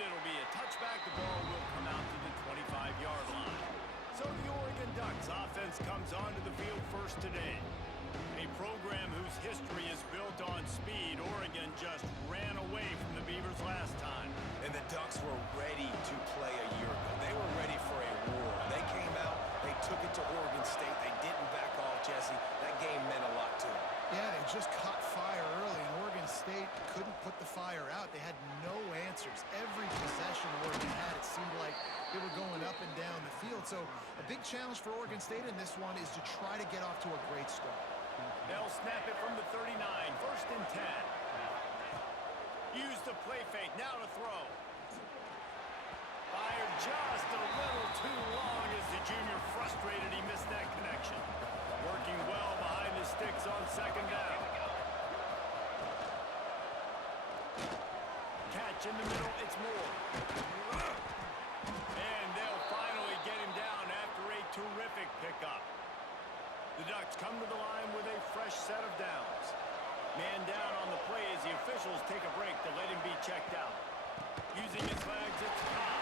it'll be a touchback. The ball will come out to the 25-yard line. So the Oregon Ducks offense comes onto the field first today. A program whose history is built on speed. Oregon just ran away from the Beavers last time. And the Ducks were ready to play a year ago. They were ready for a war. They came out, they took it to Oregon State. They didn't back off, Jesse. That game meant a lot to them. Yeah, they just caught fire early, and Oregon State couldn't put the fire out. They had no answers. Every possession Oregon had, it seemed like they were going up and down the field. So a big challenge for Oregon State in this one is to try to get off to a great start. They'll snap it from the 39, first and 10. Use the play fake, now to throw. Fired just a little too long as the junior frustrated. He missed that connection. Working well behind the sticks on second down. Catch in the middle, it's Moore. And they'll finally get him down after a terrific pickup. The Ducks come to the line with a fresh set of downs. Man down on the play as the officials take a break to let him be checked out. Using his legs, it's Cobb.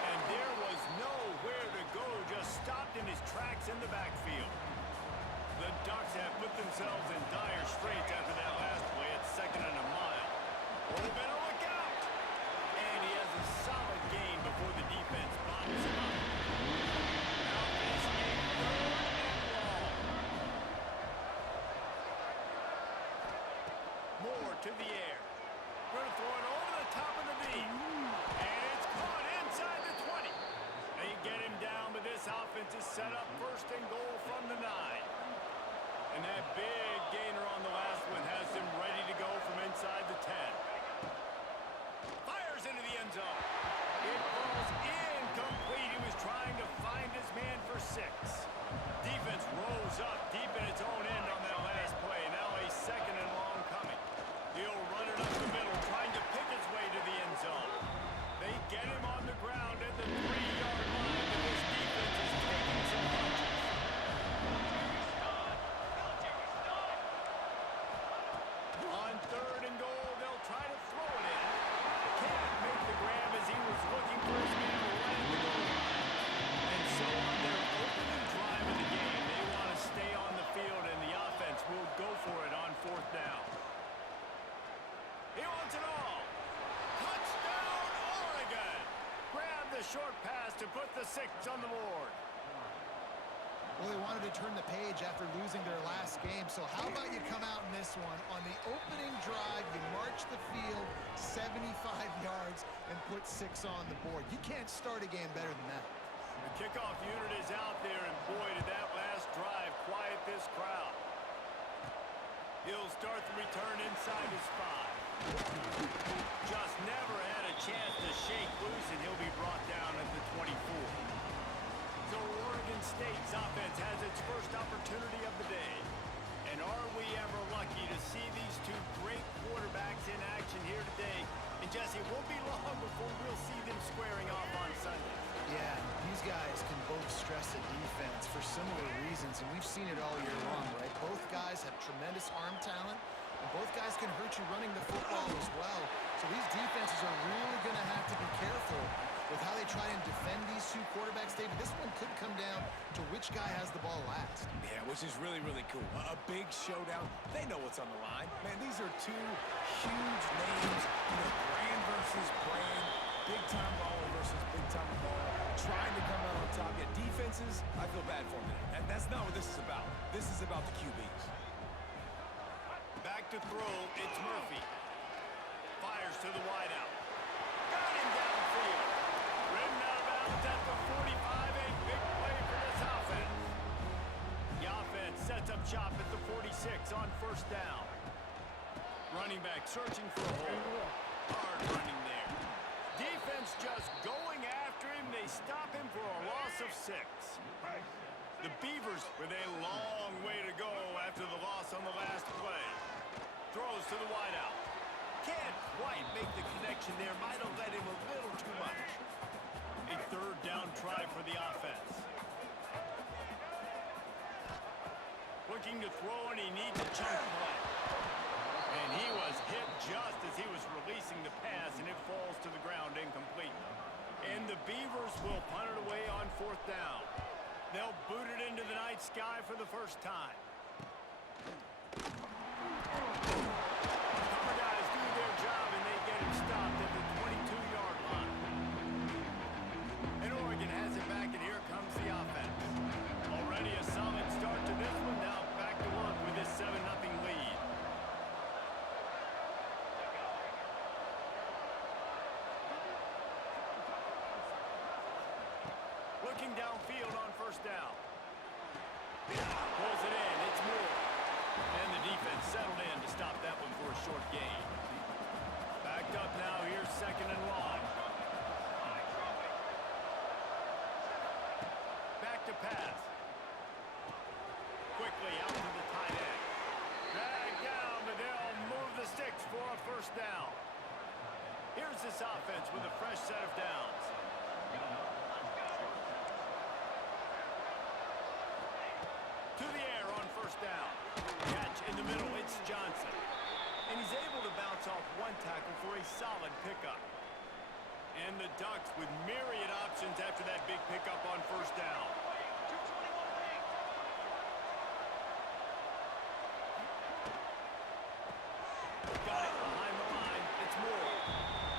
And there was nowhere to go, just stopped in his tracks in the backfield. The Ducks have put themselves in dire straits after that last play at second and a mile. Oh, better look out! And he has a solid gain before the defense bottoms him up. Now facing a third and long. Moore to the air. Going to throw it over the top of the knee. And it's caught inside the 20. They get him down, but this offense is set up first and goal from the 9. And that big gainer on the last one has them ready to go from inside the 10. Fires into the end zone. It falls incomplete. He was trying to find his man for 6. Defense rose up deep in its own end on that last play. Now a second and long coming. He'll run it up the middle, trying to pick his way to the end zone. They get him on the ground at the 3-yard line, but this defense is taking some punches. On third and goal, they'll try to throw it in. Can't make the grab as he was looking for his man right at the goal line. And so on their opening drive of the game, they want to stay on the field, and the offense will go for it on fourth down. He wants it all. Touchdown, Oregon! Grab the short pass to put the 6 on the board. Well, they wanted to turn the page after losing their last game, so how about you come out in this one? On the opening drive, you march the field 75 yards and put 6 on the board. You can't start a game better than that. The kickoff unit is out there, and boy, did that last drive quiet this crowd. He'll start the return inside his 5. Just never had a chance to shake loose, and he'll be brought down at the 24. So Oregon State's offense has its first opportunity of the day. And are we ever lucky to see these two great quarterbacks in action here today? And Jesse, it won't be long before we'll see them squaring off on Sunday. Yeah, these guys can both stress a defense for similar reasons, and we've seen it all year long, right? Both guys have tremendous arm talent, and both guys can hurt you running the football as well. So these defenses are really going to have to be careful with how they try and defend these two quarterbacks, David. This one could come down to which guy has the ball last. Yeah, which is really, really cool. A big showdown. They know what's on the line. Man, these are two huge names. You know, brand versus brand. Big-time baller versus big-time baller. Trying to come out on top. Yeah, defenses, I feel bad for them. And that's not what this is about. This is about the QBs. Back to throw, it's Murphy. Fires to the wideout. Got him downfield. Ridden out of bounds at the 45. A big play for this offense. The offense sets up shop at the 46 on first down. Running back searching for a hole. Hard running there. Defense just going after him. They stop him for a loss of 6. The Beavers with a long way to go after the loss on the last play. Throws to the wideout. Can't quite make the connection there. Might have led him a little too much. A third down try for the offense. Looking to throw, and he needs a chunk play. And he was hit just as he was releasing the pass, and it falls to the ground incomplete. And the Beavers will punt it away on 4th down. They'll boot it into the night sky for the first time. Cover guys do their job, and they get him stopped at the 22-yard line. And Oregon has it back, and here comes the offense. Already a solid start to this one. Now back to work with this 7-0 lead. Looking downfield on 1st down. Pulls it in. It's Moore. And the defense settled in to stop that one for a short gain. Backed up now. Here's 2nd and long. Back to pass. Quickly out to the tight end. Dragged down, but they'll move the sticks for a 1st down. Here's this offense with a fresh set of downs. To the air on 1st down. Catch in the middle, it's Johnson. And he's able to bounce off one tackle for a solid pickup. And the Ducks with myriad options after that big pickup on 1st down. Got it behind the line, it's Moore.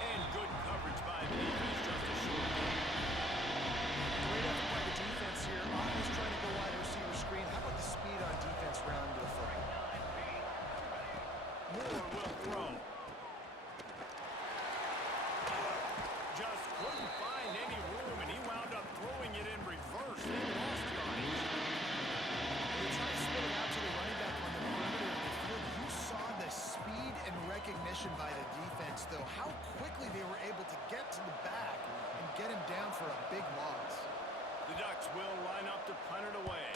And good coverage by the defense, just a short gain. Great effort by the defense here. Offense trying to go wide receiver screen. How about the speed on defense rounding to the football? Moore will throw. Just couldn't find any room, and he wound up throwing it in reverse. They lost yardage. They tried to split it out to the running back on the perimeter of the field. You saw the speed and recognition by the defense, though. How quickly they were able to get to the back and get him down for a big loss. The Ducks will line up to punt it away.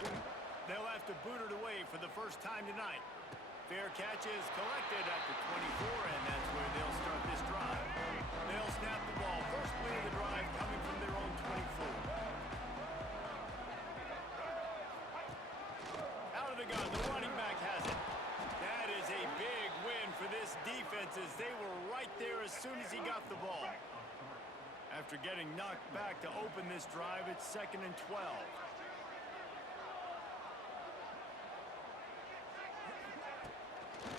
They'll have to boot it away for the first time tonight. Fair catch is collected at the 24, and that's where they'll start this drive. They'll snap the ball. First play of the drive coming from their own 24. Out of the gun, the running back has it. That is a big win for this defense as they were right there as soon as he got the ball. After getting knocked back to open this drive, it's 2nd and 12.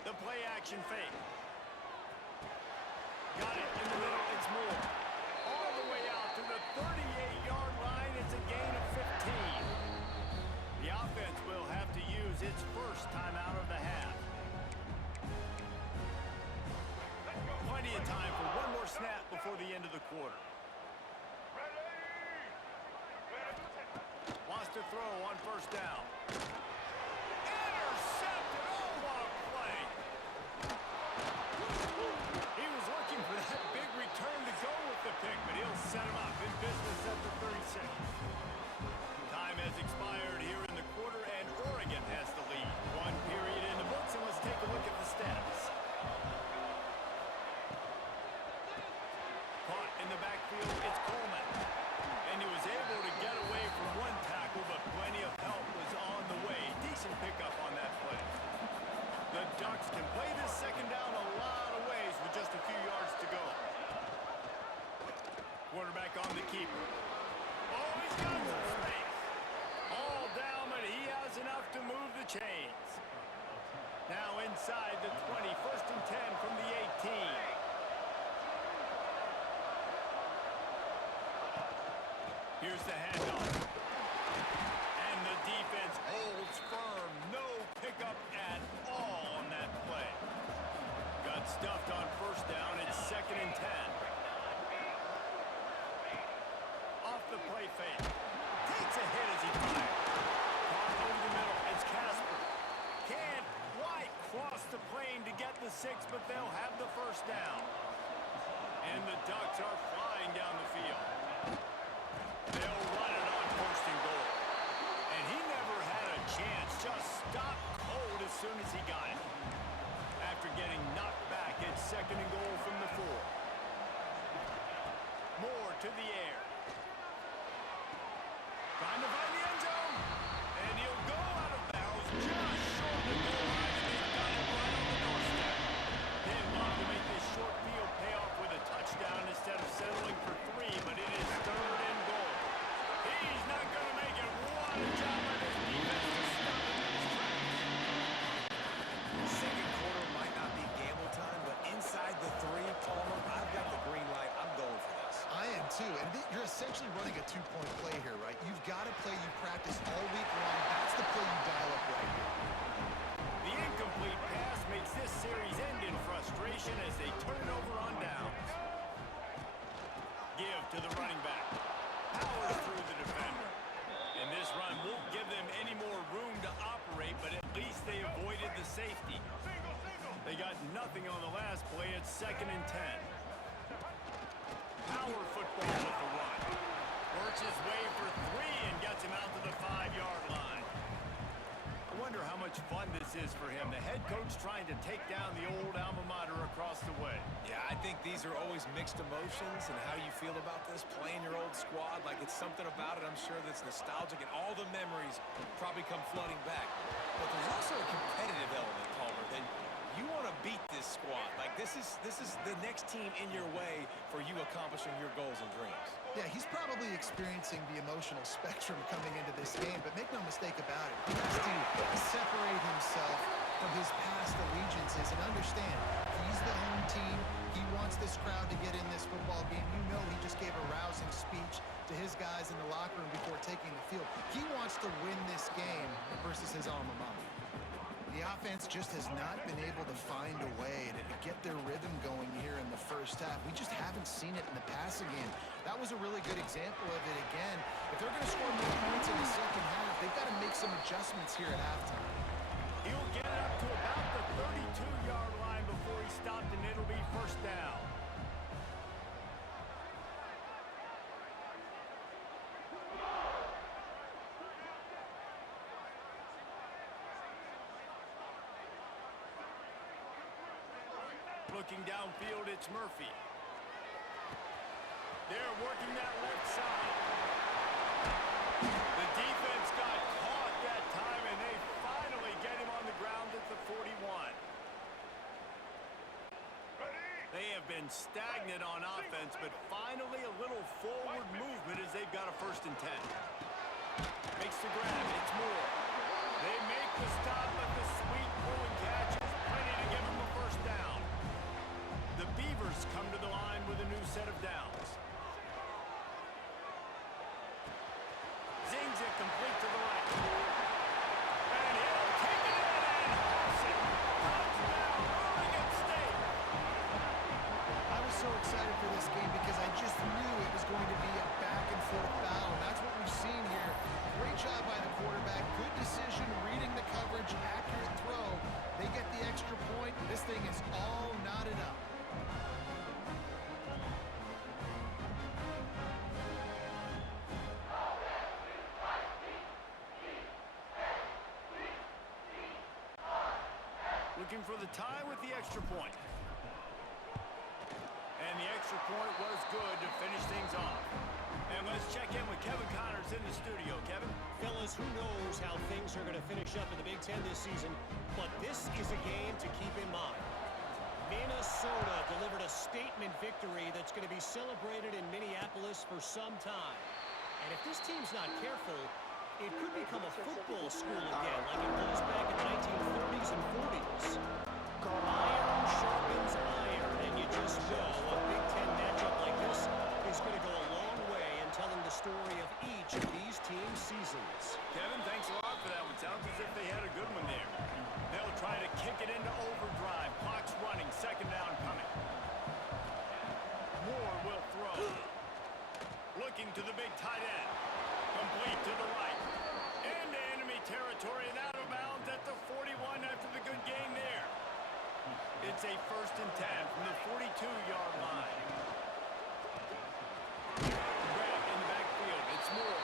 The play action fake. Got it in the middle, it's Moore. All the way out to the 38-yard line, it's a gain of 15. The offense will have to use its first timeout of the half. Plenty of time for one more snap before the end of the quarter. Wants to throw on 1st down. Intercepted! Oh, what a play! He was looking for that big return to go with the pick, but he'll set him up in business at the 36. Time has expired here in the quarter, and Oregon has the lead. One period in the books, and let's take a look at the stats. Caught in the backfield, it's Coleman. And he was able to get away from one tackle, but plenty of help was on the way. Decent pickup on that play. The Ducks can play this 2nd down a lot of ways with just a few yards to go. Quarterback on the keeper. Oh, he's got some space. All down, but he has enough to move the chains. Now inside the 20, 1st and 10 from the 18. Here's the handoff. And the defense holds firm. No pickup at all on that play. Got stuffed on 1st down. It's 2nd and 10. Off the play fake. Takes a hit as he fires. Caught over the middle. It's Casper. Can't quite cross the plane to get the 6, but they'll have the 1st down. And the Ducks are flying down the field. They'll run it on 1st and goal. And he never had a chance. Just stopped cold as soon as he got it. After getting knocked back, it's 2nd and goal from the 4. Moore to the air. Trying to find the end zone. And he'll go out of bounds just short of the goal line, and they've got it right on the doorstep. essentially running a two-point play here, right? You've got a play you practice all week long. That's the play you dial up right here. The incomplete pass makes this series end in frustration as they turn it over on downs. Give to the running back. Powers through the defender. And this run won't give them any more room to operate, but at least they avoided the safety. They got nothing on the last play. It's 2nd and 10. Power football with the run. Works his way for 3 and gets him out to the 5-yard line. I wonder how much fun this is for him. The head coach trying to take down the old alma mater across the way. Yeah, I think these are always mixed emotions and how you feel about this, playing your old squad. Like, it's something about it, I'm sure, that's nostalgic, and all the memories probably come flooding back. But there's also a competitive element, Palmer, that you want to beat this squad. Like, this is the next team in your way for you accomplishing your goals and dreams. Yeah, he's probably experiencing the emotional spectrum coming into this game, but make no mistake about it. He has to separate himself from his past allegiances and understand he's the home team. He wants this crowd to get in this football game. You know he just gave a rousing speech to his guys in the locker room before taking the field. He wants to win this game versus his alma mater. The offense just has not been able to find a way to get their rhythm going here in the first half. We just haven't seen it in the passing game. That was a really good example of it again. If they're going to score more points in the second half, they've got to make some adjustments here at halftime. He'll get it up to about the 32-yard line before he stopped, and it'll be 1st down. Looking downfield, it's Murphy. They're working that left side. The defense got caught that time, and they finally get him on the ground at the 41. They have been stagnant on offense, but finally a little forward movement as they've got a 1st and 10. Makes the grab. It's Moore. They make the stop, but the sweet throwing catch is plenty to give them a 1st down. The Beavers come to the line with a new set of downs. Zings it complete to the right. And he'll take it in and hooks it. Touchdown, Oregon State. I was so excited for this game because I just knew it was going to be a back-and-forth battle. And that's what we've seen here. Great job by the quarterback. Good decision, reading the coverage, accurate throw. They get the extra point. This thing is all knotted up. Looking for the tie with the extra point. And the extra point was good to finish things off. And let's check in with Kevin Connors in the studio. Kevin? Fellas, who knows how things are going to finish up in the Big Ten this season, but this is a game to keep in mind. Minnesota delivered a statement victory that's going to be celebrated in Minneapolis for some time. And if this team's not careful, it could become a football school again like it was back in the 1930s and 40s. Iron sharpens iron, and you just know a Big Ten matchup like this is going to go a long way in telling the story of each of these teams' seasons. Kevin, thanks a lot for that one. Sounds as if they had a good one there. They'll try to kick it into overdrive. Clock's running. 2nd down coming. Moore will throw. Looking to the big tight end. Complete to the right. Into enemy territory and out of bounds at the 41 after the good game there. It's a 1st and 10 from the 42-yard line. Grab in the backfield. It's Moore.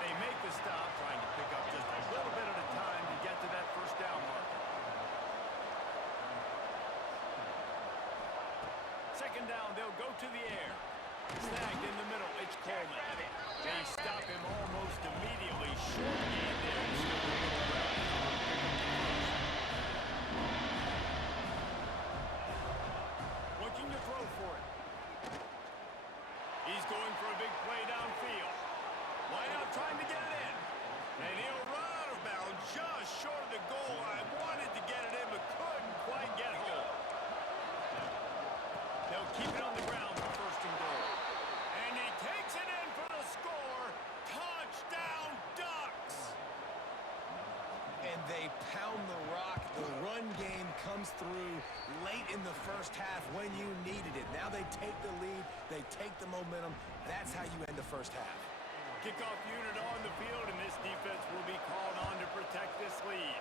They make the stop, trying to pick up just a little bit at a time to get to that 1st down marker. 2nd down, they'll go to the air. Snagged in the middle, it's Coleman. They stop him almost immediately, short and there. Looking to throw for it. He's going for a big play downfield. Line out trying to get it in. And he'll run out of bounds just short of the goal line. Wanted to get it in, but couldn't quite get home. They'll keep it on the ground for 1st and goal. And he the first half when you needed it. Now they take the lead. They take the momentum. That's how you end the first half. Kickoff unit on the field, and this defense will be called on to protect this lead.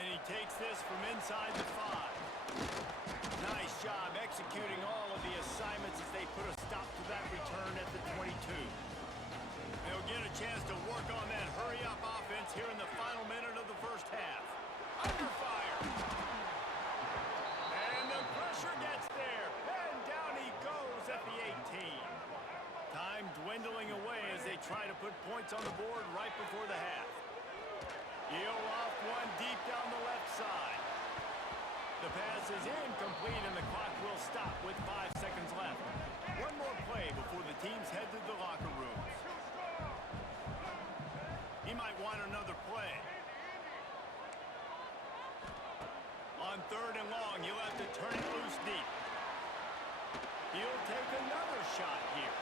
And he takes this from inside the 5. Nice job executing all of the assignments as they put a stop to that return at the 22. They'll get a chance to work on that hurry-up offense here in the final minute of the first half. Under fire. And the pressure gets there. And down he goes at the 18. Time dwindling away as they try to put points on the board right before the half. He'll off one deep down the left side. The pass is incomplete and the clock will stop with 5 seconds left. One more play before the teams head to the locker rooms. He might want another play. On 3rd and long, he'll have to turn it loose deep. He'll take another shot here.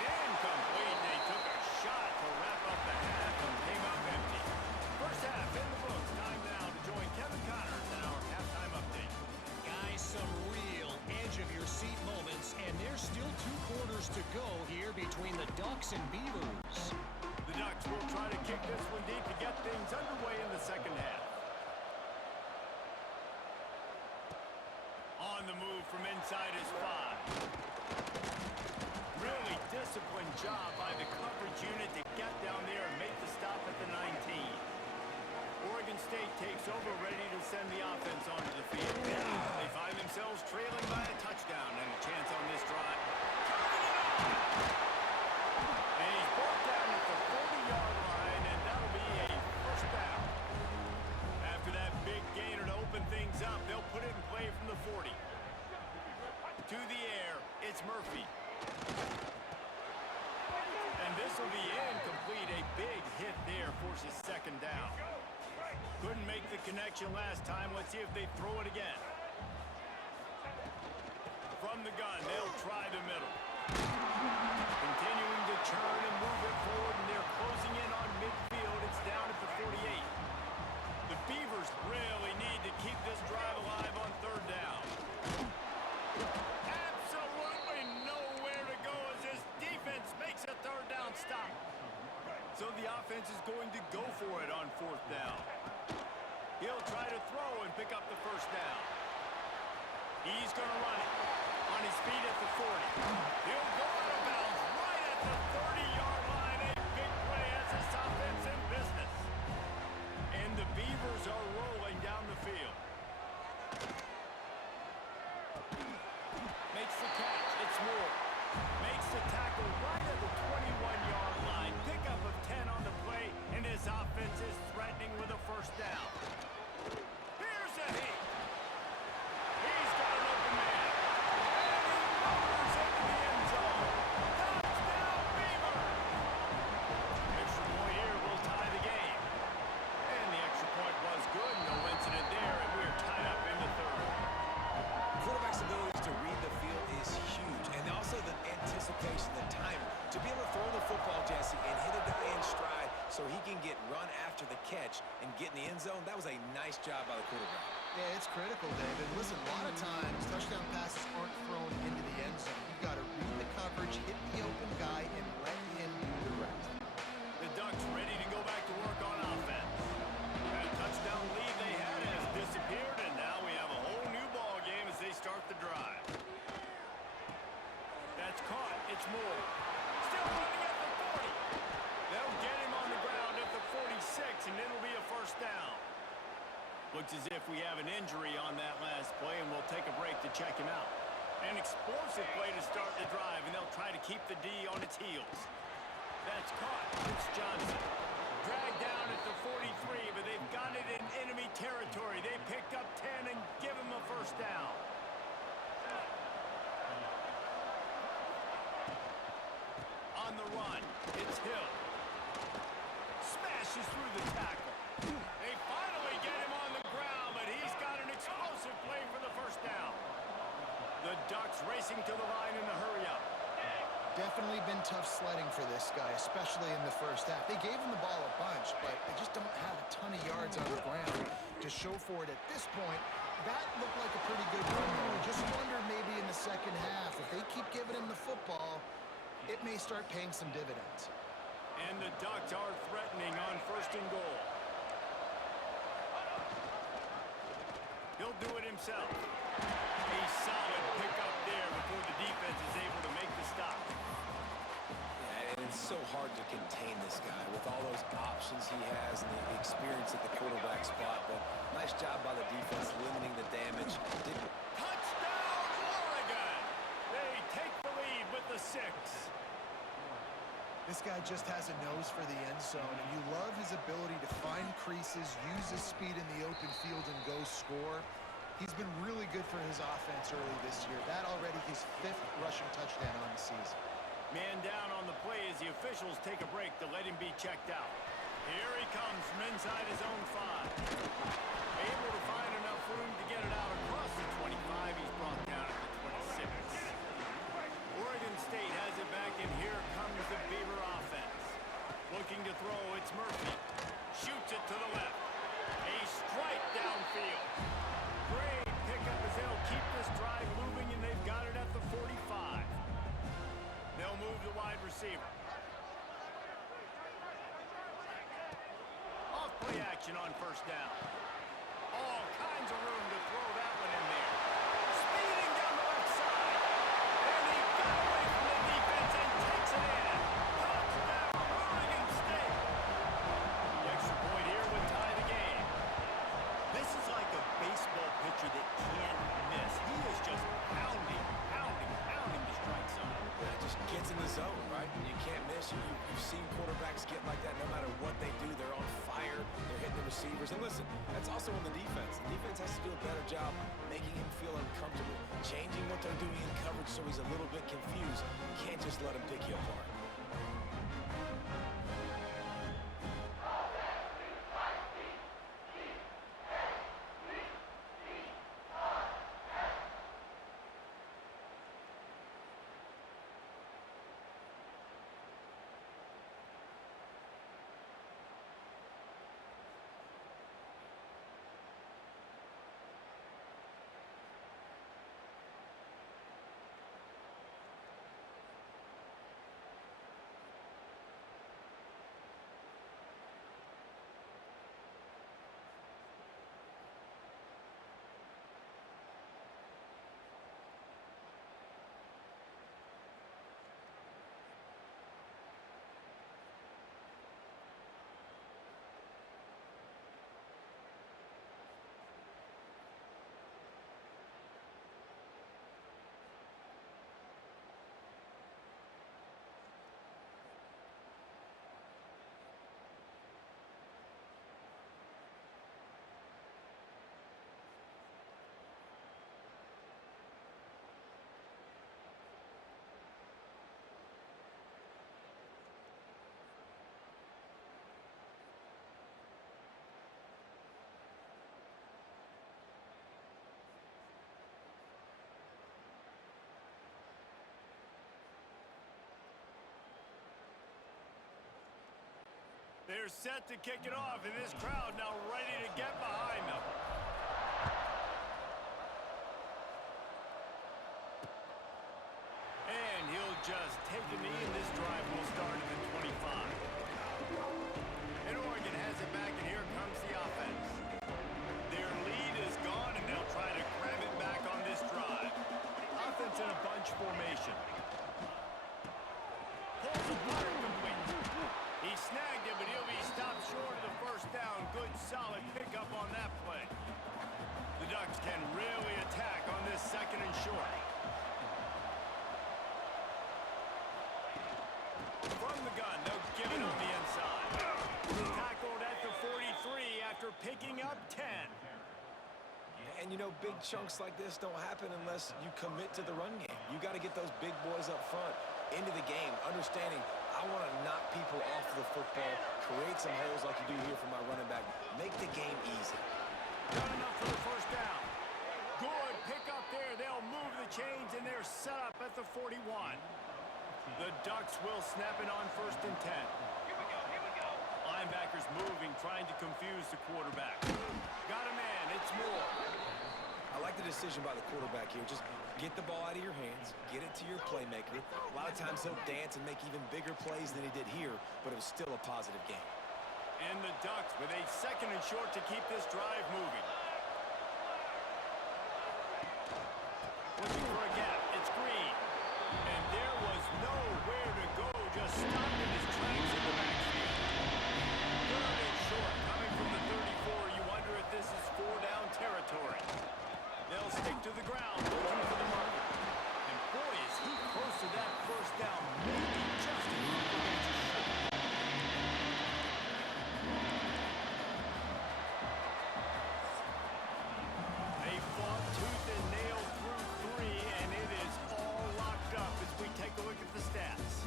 Incomplete. They took a shot to wrap up the half and came up empty. First half in the books. Time now to join Kevin Connors in our halftime update. Guys, some real edge-of-your-seat moments, and there's still 2 quarters to go here between the Ducks and Beavers. The Ducks will try to kick this one deep to get things underway in the second half. On the move from inside his 5. Really disciplined job by the coverage unit to get down there and make the stop at the 19. Oregon State takes over, ready to send the offense onto the field. They find themselves trailing by a touchdown and a chance on this drive. And he's brought down at the 40-yard line, and that'll be a first down. After that big gainer to open things up, they'll put it in play from the 40. To the air, it's Murphy. And this will be incomplete. A big hit there forces second down. Couldn't make the connection last time. Let's see if they throw it again. From the gun, they'll try the middle. Continuing to churn and move it forward, and they're closing in on midfield. It's down at the 48. The Beavers really need to keep this drive alive on 3rd down. Absolutely nowhere to go as this defense makes a 3rd down stop. So the offense is going to go for it on 4th down. He'll try to throw and pick up the first down. He's going to run it. On his feet at the 40. He'll go out of bounds right at the 30-yard line. A big play as this offense in business. And the Beavers are rolling down the field. Makes the catch. It's Moore. Makes the tackle right at the 21-yard line. Pickup of 10 on the play, and his offense is threatening with a first down. Here's a hit. He's got an open man. And he powers into the end zone. Touchdown, Beavers! Extra point here will tie the game. And the extra point was good. No incident there, and we're tied up in the 3rd. Quarterback's ability to read the field is huge. And also the anticipation, the timing. To be able to throw the football, Jesse, and hit a guy in stride so he can get run after the catch and get in the end zone, that was a nice job by the quarterback. Yeah, it's critical, David. Listen, a lot of times touchdown passes aren't thrown into the end zone. You've got to read the coverage, hit the open guy, and let him do the rest. The Ducks ready to go back to work on offense. That touchdown lead they had has disappeared, and now we have a whole new ball game as they start the drive. That's caught. It's Moore. Still running at the 40. They'll get him on the ground at the 46, and it'll be a first down. Looks as if we have an injury on that last play, and we'll take a break to check him out. An explosive play to start the drive, and they'll try to keep the D on its heels. That's caught. It's Johnson. Dragged down at the 43, but they've got it in enemy territory. They picked up 10 and give him a first down. On the run, it's Hill. Smashes through the tackle. They finally get him on the ground, but he's got an explosive play for the first down. The Ducks racing to the line in the hurry-up. Definitely been tough sledding for this guy, especially in the first half. They gave him the ball a bunch, but they just don't have a ton of yards on the ground. to show for it at this point. That looked like a pretty good run, though. I just wonder maybe in the second half, if they keep giving him the football, it may start paying some dividends. And the Ducks are threatening on 1st and goal. He'll do it himself. A solid pickup there before the defense is able to make the stop. Yeah, and it's so hard to contain this guy with all those options he has and the experience at the quarterback spot. But nice job by the defense limiting the damage. Touchdown, Oregon! They take the lead with the 6. This guy just has a nose for the end zone, and you love his ability to find creases, use his speed in the open field, and go score. He's been really good for his offense early this year. That already his 5th rushing touchdown on the season. Man down on the play as the officials take a break to let him be checked out. Here he comes from inside his own 5. Able to find enough room to get it out across the 25. He's brought down at the 26. Oregon State has it back, and here comes the Beaver offense. Looking to throw, it's Murphy. Shoots it to the left. A strike downfield. Great pickup as they'll keep this drive moving, and they've got it at the 45. They'll move the wide receiver. Off play action on 1st down. All kinds of room to throw that one in there. Speeding down the left side. And he got away from the defense and takes it in. Touchdown, Oregon State. The extra point here would tie the game. This is like a baseball pitcher that can't miss. He is just pounding the strike zone. Yeah, just gets in the zone, right? You can't miss. You've seen quarterbacks get like that no matter what they do. They're on fire. They're hitting the receivers. And listen, that's also on the defense. The defense has to do a better job making him feel uncomfortable, changing what they're doing in coverage so he's a little bit confused. You can't just let him pick you apart. They're set to kick it off, and this crowd now ready to get behind them. And he'll just take a knee, and this drive will start at the 25. And Oregon has it back, and here comes the offense. Their lead is gone, and they'll try to grab it back on this drive. Offense in a bunch formation. Pulls the blocker complete. He snagged it, but he'll be stopped short of the 1st down. Good, solid pickup on that play. The Ducks can really attack on this 2nd and short. From the gun, they'll give it on the inside. Tackled at the 43 after picking up 10. And, you know, big chunks like this don't happen unless you commit to the run game. You got to get those big boys up front into the game, understanding I want to knock people off the football, create some holes like you do here for my running back, make the game easy. Got enough for the 1st down. Good pickup there. They'll move the chains, and they're set up at the 41. The Ducks will snap it on 1st and 10. On Linebackers moving, trying to confuse the quarterback. Got a man. It's Moore. I like the decision by the quarterback here. Just get the ball out of your hands, get it to your playmaker. A lot of times he'll dance and make even bigger plays than he did here, but it was still a positive game. And the Ducks with a 2nd and short to keep this drive moving. Looking for a gap. It's Green. And there was nowhere to go. Just stopped in his tracks in the backfield. 3rd and short. Coming from the 34, you wonder if this is 4-down territory. They'll stick to the ground, looking for the marker. And boy, is he close to that 1st down. Maybe just a couple inches short. They fought tooth and nail through 3, and it is all locked up as we take a look at the stats.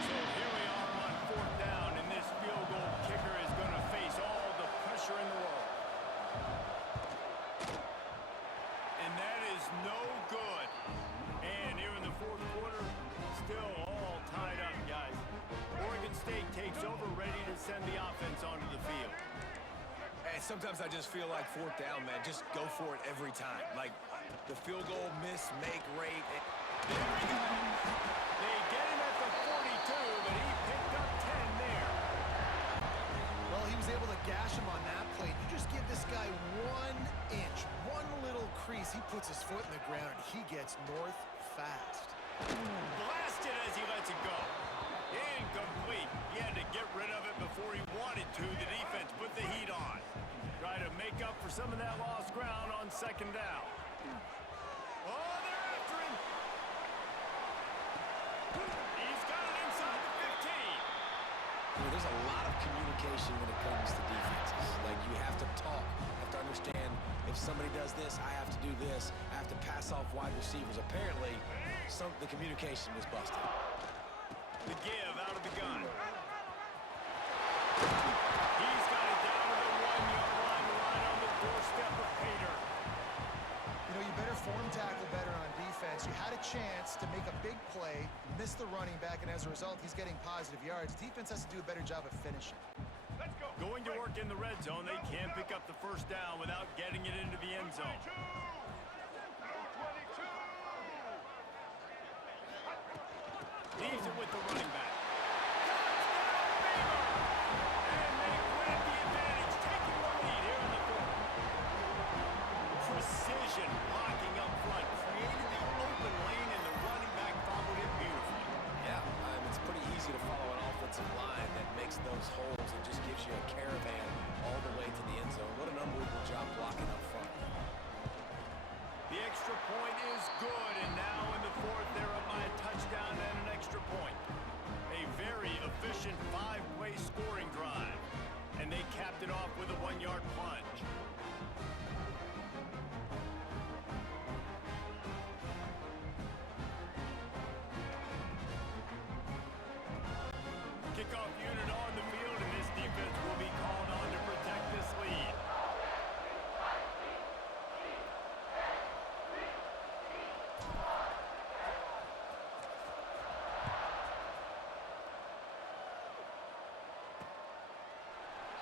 So here we are on 4th down, and this field goal kicker is going to face all the pressure in the world. And that is no good. And here in the 4th quarter, still all tied up, guys. Oregon State takes over, ready to send the offense onto the field. And sometimes I just feel like 4th down, man. Just go for it every time. Like the field goal miss, make rate. There we go. They get him at the 42, but he picked up 10 there. Well, he was able to gash him on that play. You just give this guy 1 inch, one little crease. He puts his foot in the ground. He gets north fast. Blasted as he lets it go. Incomplete. He had to get rid of it before he wanted to. The defense put the heat on. Try to make up for some of that lost ground on 2nd down. Oh, they're after him. He's got it inside the 15. You know, there's a lot of communication when it comes to defenses. Like, you have to talk, you have to understand if somebody does this, I have to do this. I have to pass off wide receivers. Apparently, the communication was busted. The give out of the gun. He's got it down to the 1-yard line, right on the doorstep of Pater. You know, you better form tackle better on defense. You had a chance to make a big play, miss the running back, and as a result, he's getting positive yards. Defense has to do a better job of finishing. Let's go. Going to work in the red zone. They can't pick up the 1st down without getting it into the end zone. Leaves it with the running back. And they grab the advantage, taking the lead here in the 4th. Precision blocking up front, created the open lane, and the running back followed it beautifully. Yeah, it's pretty easy to follow an offensive line that makes those holes and just gives you a caravan all the way to the end zone. What an unbelievable job blocking up front. The extra point is good, and now in the 4th, they're up by a touchdown and an extra point. A very efficient 5-play scoring drive, and they capped it off with a 1-yard plunge. Kickoff unit on the field, and this defense will be called on to protect this lead.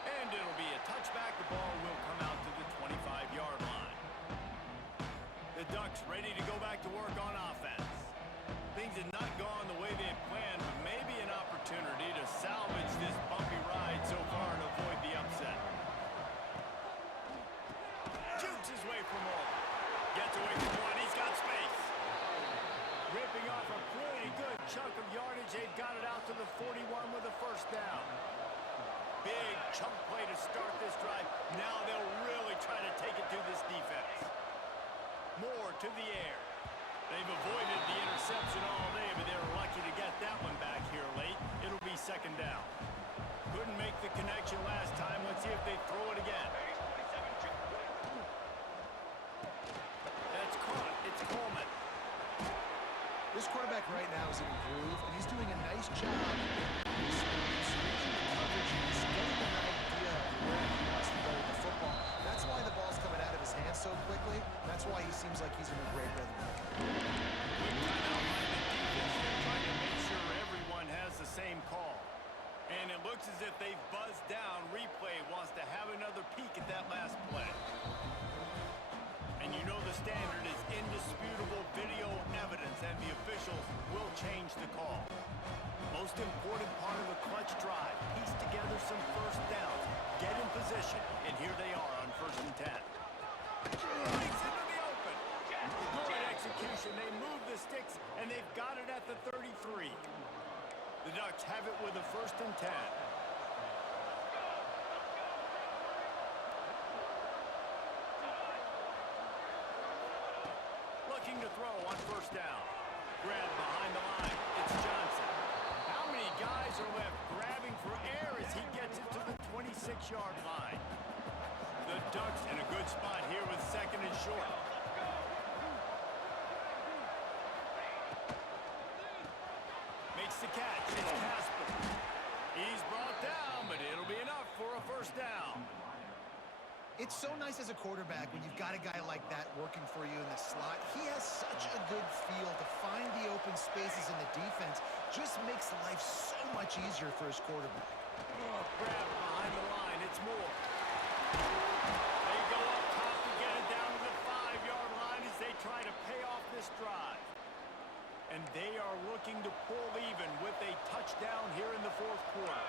And it'll be a touchback. The ball will come out to the 25-yard line. The Ducks ready to go back to work on offense. Things had not gone the way they had planned, but maybe an opportunity to salvage this bumpy ride so far and avoid the upset. Jukes his way from all. Gets away from one. He's got space. Ripping off a pretty good chunk of yardage. They've got it out to the 41 with a 1st down. Big chunk play to start this drive. Now they'll really try to take it to this defense. Moore to the air. They've avoided the interception all day, but they were lucky to get that one back here late. It'll be 2nd down. Couldn't make the connection last time. Let's see if they throw it again. That's caught. It's Coleman. This quarterback right now is in a groove, and he's doing a nice job. He's reading the coverage, and he's getting an idea of where he wants to go with the football. That's why the ball's coming out of his hands so quickly. That's That's why he seems like he's in a great rhythm. Trying to make sure everyone has the same call. And it looks as if they've buzzed down. Replay wants to have another peek at that last play. And you know the standard is indisputable video evidence, and the officials will change the call. Most important part of a clutch drive, piece together some first downs, get in position, and here they are on 1st and 10. Breaks into the open. Good execution. They move the sticks, and they've got it at the 33. The Ducks have it with a 1st and 10. Looking to throw on 1st down. Grab behind the line. It's Johnson. How many guys are left grabbing for air as he gets it to the 26-yard line? The Ducks in a good spot here with 2nd and short. Makes the catch. It's Casper. He's brought down, but it'll be enough for a 1st down. It's so nice as a quarterback when you've got a guy like that working for you in the slot. He has such a good feel to find the open spaces in the defense. Just makes life so much easier for his quarterback. Oh, grab behind the line. It's Moore. They go up top to get it down to the 5-yard line as they try to pay off this drive. And they are looking to pull even with a touchdown here in the 4th quarter.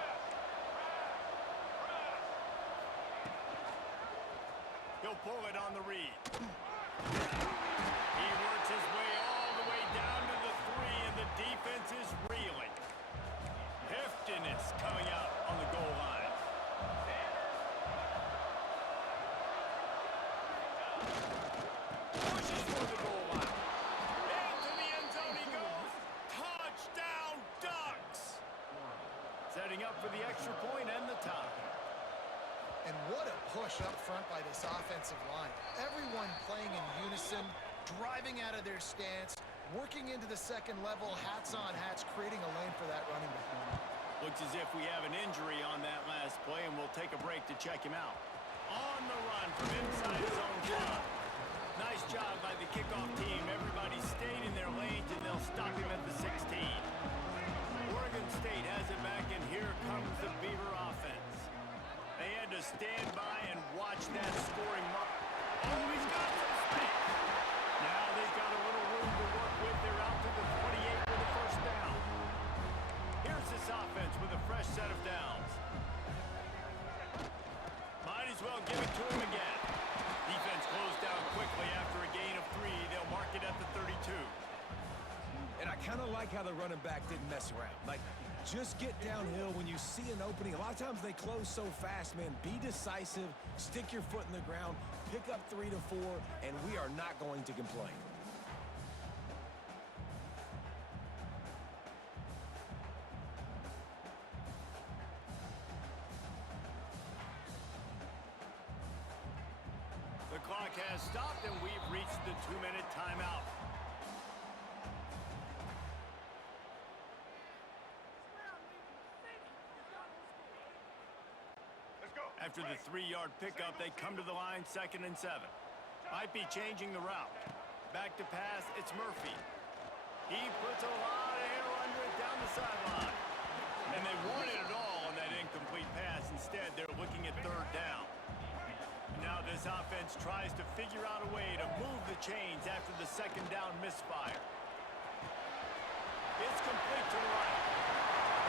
He'll pull it on the read. He works his way all the way down to the 3, and the defense is reeling. Heftiness coming out on the goal line. Pushes for the goal line. Into the end zone he goes. Touchdown, Ducks! Setting up for the extra point and the tie. And what a push up front by this offensive line. Everyone playing in unison, driving out of their stance, working into the 2nd level, hats on hats, creating a lane for that running back. Looks as if we have an injury on that last play, and we'll take a break to check him out. On the run from inside his own 5. Nice job by the kickoff team. Everybody stayed in their lanes, and they'll stop him at the 16. Oregon State has it back, and here comes the Beaver offense. They had to stand by and watch that scoring mark. Oh, he's got some space. Now they've got a little room to work with. They're out to the 28 for the 1st down. Here's this offense with a fresh set of downs. Might as well give it to him again. Defense closed down quickly after a gain of 3. They'll mark it at the 32. And I kind of like how the running back didn't mess around. Like, just get downhill when you see an opening. A lot of times they close so fast, man. Be decisive, stick your foot in the ground, pick up 3 to 4, and we are not going to complain. The clock has stopped, and we've reached the 2-minute timeout. After the 3-yard pickup, they come to the line 2nd and 7. Might be changing the route. Back to pass, it's Murphy. He puts a lot of air under it down the sideline. And they wanted it all on that incomplete pass. Instead, they're looking at 3rd down. Now this offense tries to figure out a way to move the chains after the 2nd down misfire. It's complete to the right.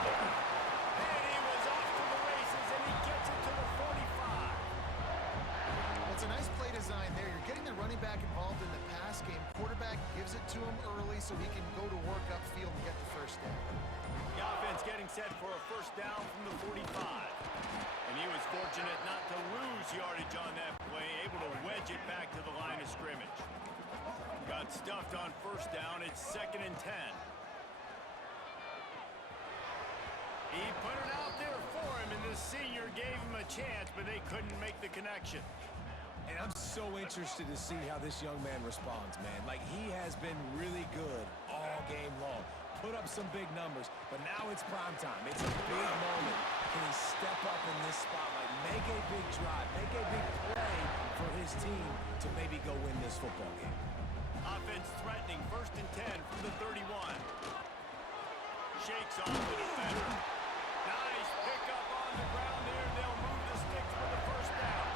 And he was off to the races, and he gets it to the 45. Well, it's a nice play design there. You're getting the running back involved in the pass game. Quarterback gives it to him early so he can go to work upfield and get the 1st down. The offense getting set for a 1st down from the 45. And he was fortunate not to lose yardage on that play, able to wedge it back to the line of scrimmage. Got stuffed on 1st down. It's 2nd and 10. He put it out there for him, and the senior gave him a chance, but they couldn't make the connection. And I'm so interested to see how this young man responds, man. Like, he has been really good all game long. Put up some big numbers, but now it's prime time. It's a big moment. Can he step up in this spotlight, make a big drive, make a big play for his team to maybe go win this football game. Offense threatening, 1st and 10 from the 31. Shakes off the defender. Nice pickup on the ground there. They'll move the sticks for the 1st down.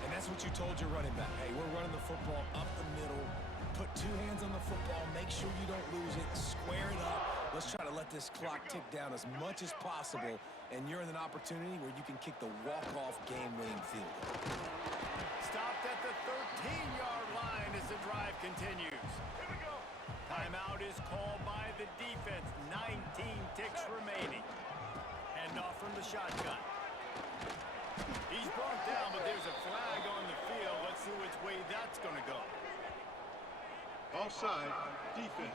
And that's what you told your running back. Hey, we're running the football up the middle. Put 2 hands on the football. Make sure you don't lose it. Square it up. Let's try to let this clock tick down as much as possible. And you're in an opportunity where you can kick the walk-off game-winning field goal. Stopped at the 13-yard line as the drive continues. Here we go. Timeout is called by the defense. 19 ticks remaining. Handoff from the shotgun. He's brought down, but there's a flag on the field. Let's see which way that's going to go. Offside, defense.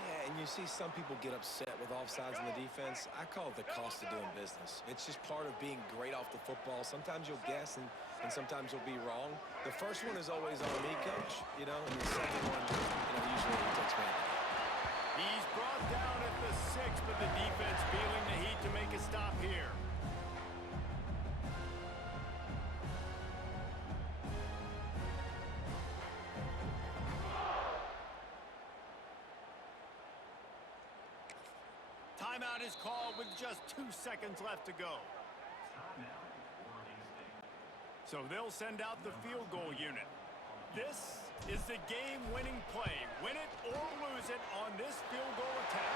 Yeah, and you see some people get upset with offsides in the defense. I call it the cost of doing business. It's just part of being great off the football. Sometimes you'll guess, and sometimes you'll be wrong. The first one is always on me, Coach, and the second one, usually he takes me. He's brought down at the 6, but the defense feeling the heat to make a stop here. Timeout is called with just 2 seconds left to go. So they'll send out the field goal unit. This is the game-winning play. Win it or lose it on this field goal attempt.